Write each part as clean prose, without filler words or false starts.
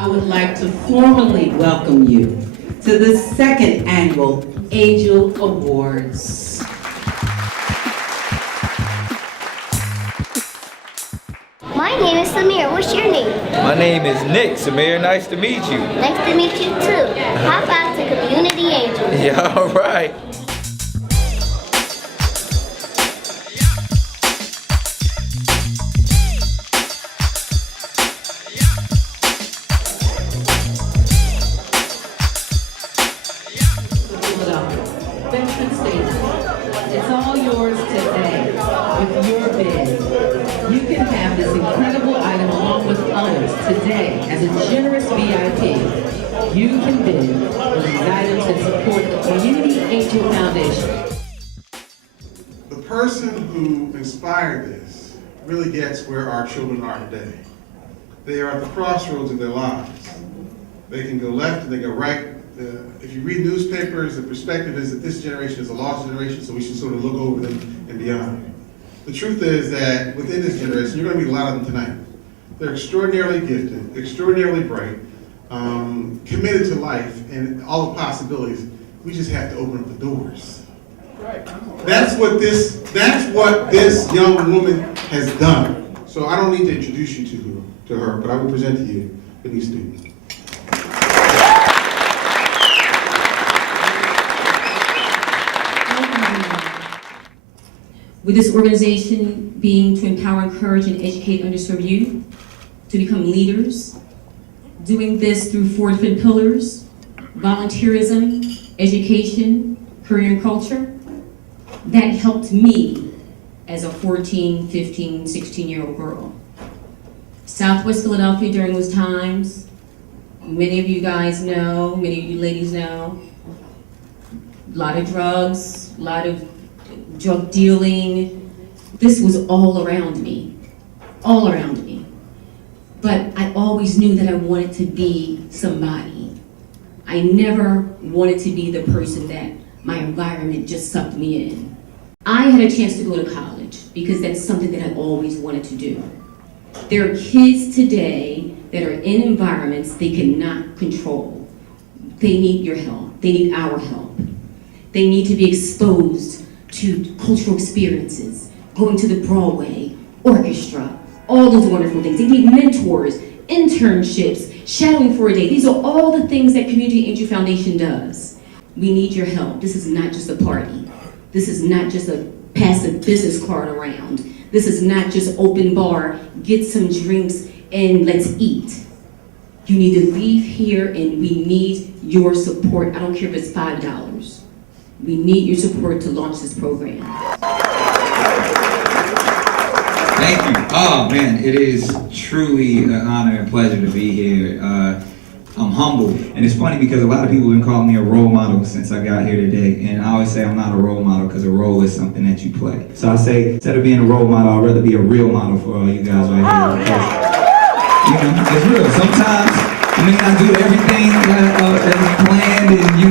I would like to formally welcome you to the second annual Angel Awards. My name is Samir. What's your name? My name is Nick. Samir, nice to meet you. Nice to meet you too. How about the Community Angel? Yeah, all right. Veteran Station. It's all yours today with your bid. You can have this incredible item along with others today as a generous VIP. You can bid for these items that support the Community Angel Foundation. The person who inspired this really gets where our children are today. They are at the crossroads of their lives. They can go left and they go right. If you read newspapers, the perspective is that this generation is a lost generation, so we should sort of look over them and beyond. The truth is that within this generation, you're going to meet a lot of them tonight. They're extraordinarily gifted, extraordinarily bright, committed to life and all the possibilities. We just have to open up the doors. That's what this young woman has done. So I don't need to introduce you to her, but I will present to you the new student. With this organization being to empower, encourage, and educate underserved youth to become leaders, doing this through 4 different pillars: volunteerism, education, career, and culture. That helped me as a 14, 15, 16-year-old girl. Southwest Philadelphia during those times, many of you guys know, many of you ladies know, a lot of drugs, a lot of drug dealing. This was all around me, all around me. But I always knew that I wanted to be somebody. I never wanted to be the person that my environment just sucked me in. I had a chance to go to college because that's something that I always wanted to do. There are kids today that are in environments they cannot control. They need your help, they need our help. They need to be exposed to cultural experiences, going to the Broadway, orchestra, all those wonderful things. They need mentors, internships, shadowing for a day. These are all the things that Community Angel Foundation does. We need your help. This is not just a party. This is not just a passive business card around. This is not just open bar, get some drinks and let's eat. You need to leave here and we need your support. I don't care if it's $5. We need your support to launch this program. Thank you. Oh man, it is truly an honor and pleasure to be here. I'm humbled, and it's funny because a lot of people have been calling me a role model since I got here today, and I always say I'm not a role model because a role is something that you play. So I say, instead of being a role model, I'd rather be a real model for all you guys right here. Because, it's real. Sometimes you may not do everything as planned, and you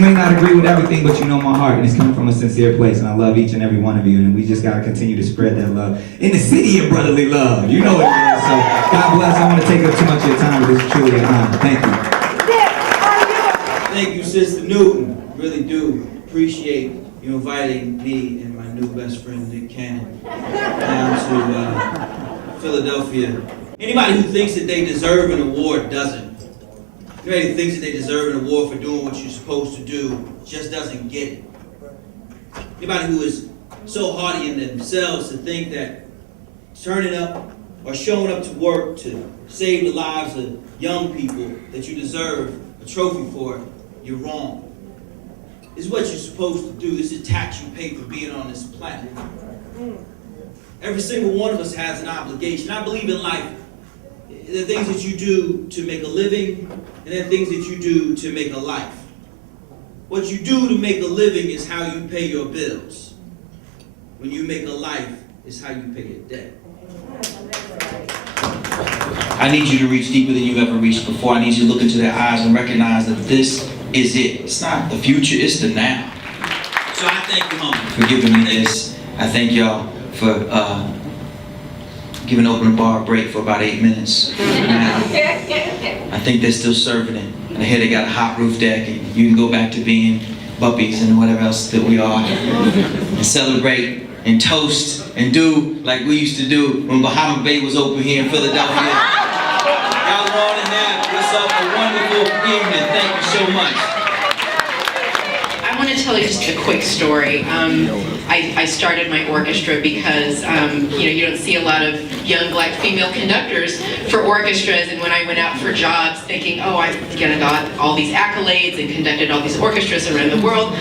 may not agree with everything, but you know my heart, and it's coming from a sincere place, and I love each and every one of you, and we just got to continue to spread that love in the city of brotherly love. You know what it is. So God bless. I don't want to take up too much of your time, but it's truly an honor. Thank you. Thank you, Sister Newton. Really do appreciate you inviting me and my new best friend, Nick Cannon, down to Philadelphia. Anybody who thinks that they deserve an award doesn't. Anybody who thinks that they deserve an award for doing what you're supposed to do just doesn't get it. Anybody who is so hardy in themselves to think that turning up or showing up to work to save the lives of young people that you deserve a trophy for, you're wrong. This is what you're supposed to do. This is tax you pay for being on this planet. Every single one of us has an obligation. I believe in life. There are things that you do to make a living, and there are things that you do to make a life. What you do to make a living is how you pay your bills. When you make a life, it's how you pay your debt. I need you to reach deeper than you've ever reached before. I need you to look into their eyes and recognize that this is it. It's not the future, it's the now. So I thank you, Mom, for giving me this. I thank y'all for giving open bar break for about 8 minutes. Now, I think they're still serving it. And I hear they got a hot roof deck, and you can go back to being puppies and whatever else that we are, and celebrate and toast and do like we used to do when Bahama Bay was open here in Philadelphia. Y'all go on and have yourself a wonderful evening. Thank you so much. I want to tell you just a quick story. I started my orchestra because you don't see a lot of young black female conductors for orchestras, and when I went out for jobs thinking, oh, I've got all these accolades and conducted all these orchestras around the world,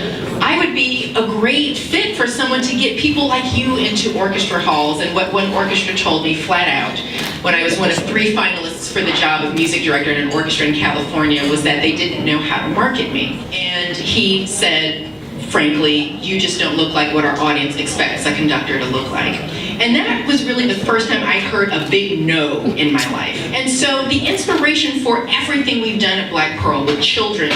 I would be a great fit for someone to get people like you into orchestra halls. And what one orchestra told me flat out when I was one of 3 finalists for the job of music director in an orchestra in California was that they didn't know how to market me. And he said, frankly, you just don't look like what our audience expects a conductor to look like. And that was really the first time I heard a big no in my life. And so the inspiration for everything we've done at Black Pearl with children,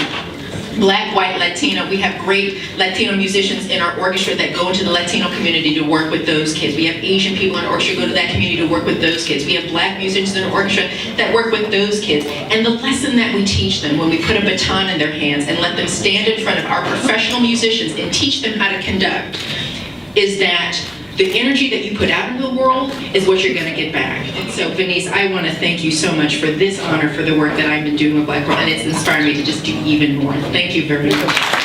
Black, white, Latino, we have great Latino musicians in our orchestra that go into the Latino community to work with those kids. We have Asian people in our orchestra go to that community to work with those kids. We have Black musicians in our orchestra that work with those kids. And the lesson that we teach them when we put a baton in their hands and let them stand in front of our professional musicians and teach them how to conduct is that the energy that you put out into the world is what you're going to get back. And so, Venice, I want to thank you so much for this honor, for the work that I've been doing with Black Pearl, and it's inspired me to just do even more. Thank you very much.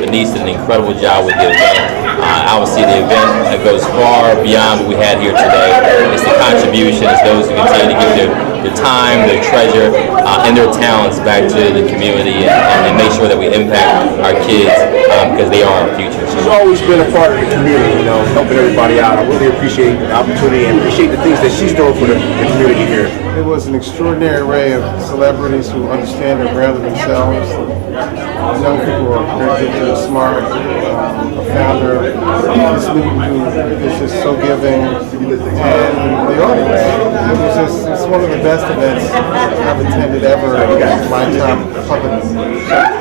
Denise did an incredible job with the event. Obviously, the event goes far beyond what we had here today. It's the contribution, it's those who continue to give their time, their treasure, and their talents back to the community and make sure that we impact our kids because they are our future. She's always been a part of the community, helping everybody out. I really appreciate the opportunity and appreciate the things that she's doing for the community here. It was an extraordinary array of celebrities who understand their brand themselves. Young people who are very gifted and smart. A founder of this movement who is just so giving, and the audience. It's one of the best events I've attended ever in my time puppet.